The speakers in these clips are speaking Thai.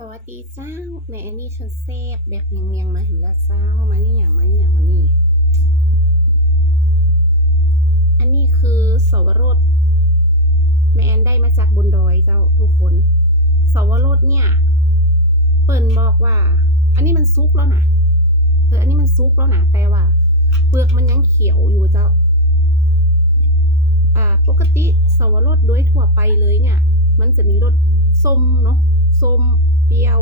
สวัสดีเจ้าในอันนี้ฉันเซฟแบบเมียงๆมาเห็นแล้วเจ้ามานี่อย่างมานี่อย่างมานี่ อันนี้คือสวรสแม่แอนได้มาจากบนดอยเจ้าทุกคน สวรสเนี่ย เปิ่นบอกว่า อันนี้มันซุกแล้วนะเอออันนี้มันซุกแล้วนะแต่ว่า เปลือกมันยังเขียวอยู่เจ้า อ่า ปกติสวรสโดยทั่วไปเลยเนี่ย มันจะมีรสส้มเนาะส้ม เปรี้ยว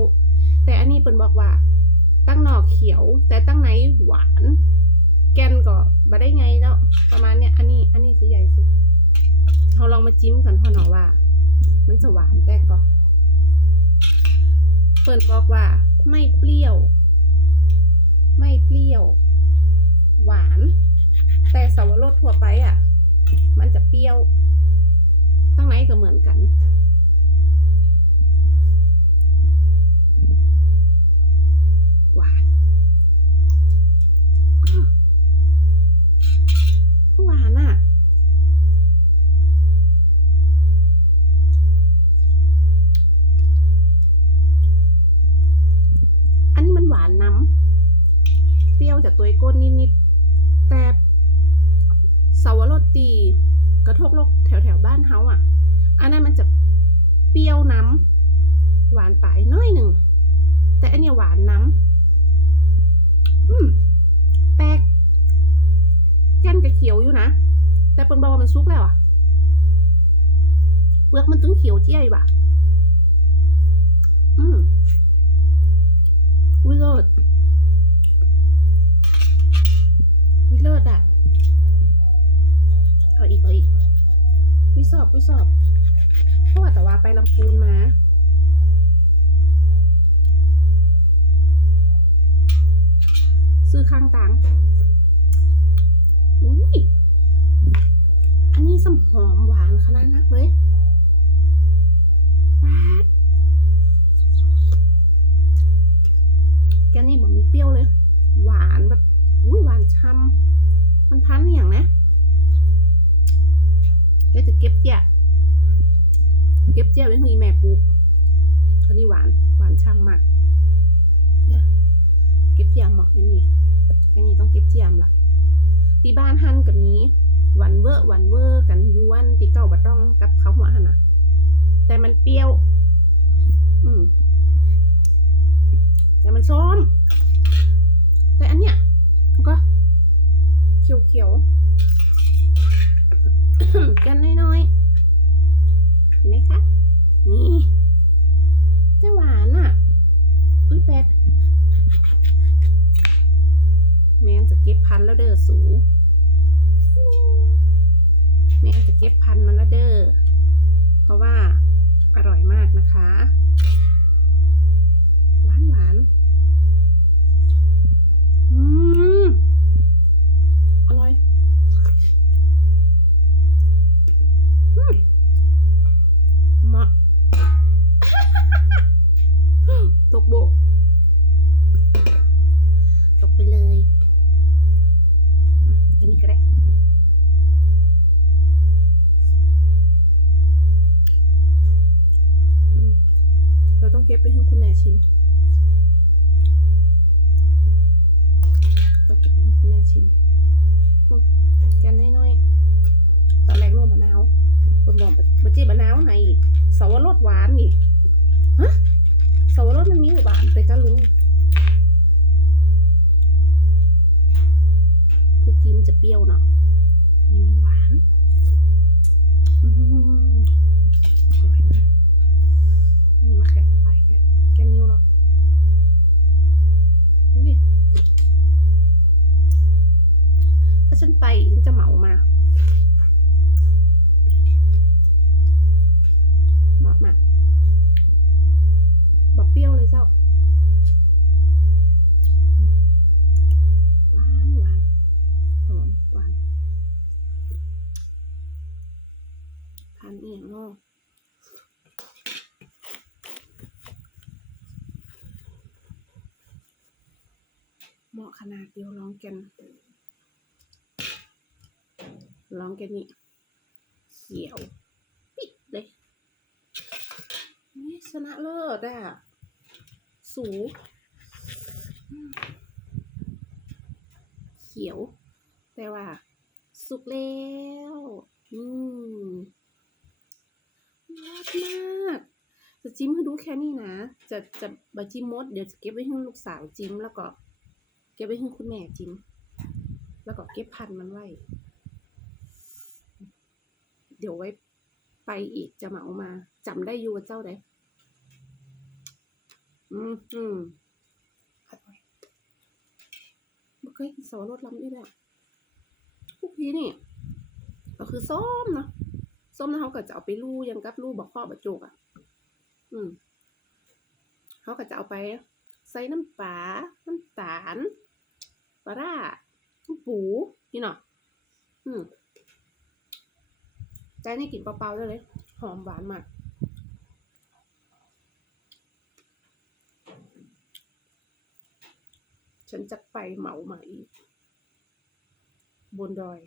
แต่อันนี้เปิ่นบอกว่า ตั้งนอกเขียว แต่ตั้งในหวาน แกนก็บ่ได้ไงเจ้าประมาณเนี้ยอันนี้อันนี้คือใหญ่สุดเราลองมาจิ้มกันพอหนอว่า มันจะหวานแต่ก็เปิ่นบอกว่า ไม่เปรี้ยว ไม่เปรี้ยว หวาน แต่สวรสทั่วไปอะ มันจะเปรี้ยว ตั้งไหนก็เหมือนกัน บ้านเฮาอะ อันนั้นมันจะเปรี้ยวน้ำหวานปลายน้อยหนึ่ง แต่อันนี้หวานน้ำอืมแปลกแก้นกระเขียวอยู่นะ แต่เปิ้นบอกว่ามันสุกแล้วอะ เปลือกมันตึงเขียวเจี้ยอยู่ว่ะ วิสอบวิสอบเพราะว่าแต่ว่าไปลำพูนมาซื้อข้างตังอุ้ยอันนี้สำหอมหวานขนาดนักเลยปาดแกนี่บอกมีเปรี้ยวเลย หวานแบบอุ้ยหวานช่ำมันพันอย่าง จียมละที่บ้านหั่นกับนี้หวานเวอร์หวานเวอร์กันอยวนตีเก่าบัต้องกับเขาหัวหันนะแต่มันเปรี้ยว แม่จะเก็บพัน ชิมต้องเก็บไปให้คุณแม่ชิมกันน้อยๆตอนแรกนวดมะนาวคนบอกบะเจี๊ยบมะนาวไหนสวรสหวานนี่ฮะสวรสมันมีหวานไปกันลุงทุกทีมันจะเปรี้ยวเนาะอันนี้มันหวาน ถ้าฉันไปฉันจะเหมามาเหมาะมากบอกเปรี้ยวเลยเจ้าหวานหวานหอมหวานทานเอียงเนาะเหมาะขนาดเดียวลองกัน ลองกันนี่เขียว ปิดเลยนี่ชนะเลิศอะ สูเขียว แต่ว่า สุกแล้วอืมยอดมาก จะจิ้มให้ดูแค่นี้นะ จะจะบะจิ้มมด เดี๋ยวจะเก็บไว้ให้ลูกสาวจิ้มแล้วก็ เก็บไว้ให้คุณแม่จิ้มแล้วก็เก็บพันมันไว้ ดี๋ยวไว้ไปอีกจะมาเอามาจำได้อยู่ว่าเจ้าใดอืมอืมอร่อยไม่เคยกินสับปะรดลำด้วยเละพวกพี่นี่ก็คือส้มนะส้มแล้วเขาก็จะเอาไปลู่ยังกับลู่บอกข้อบะโจกอะ อืมเขาก็จะเอาไปใส่น้ำปลาน้ำตาลปลาร้าน้ปูนี่เนาะอืม ใจนี่กลิ่นเปล่าๆได้เลย หอมหวานมาก ฉันจะไปเหมามาอีก บนดอย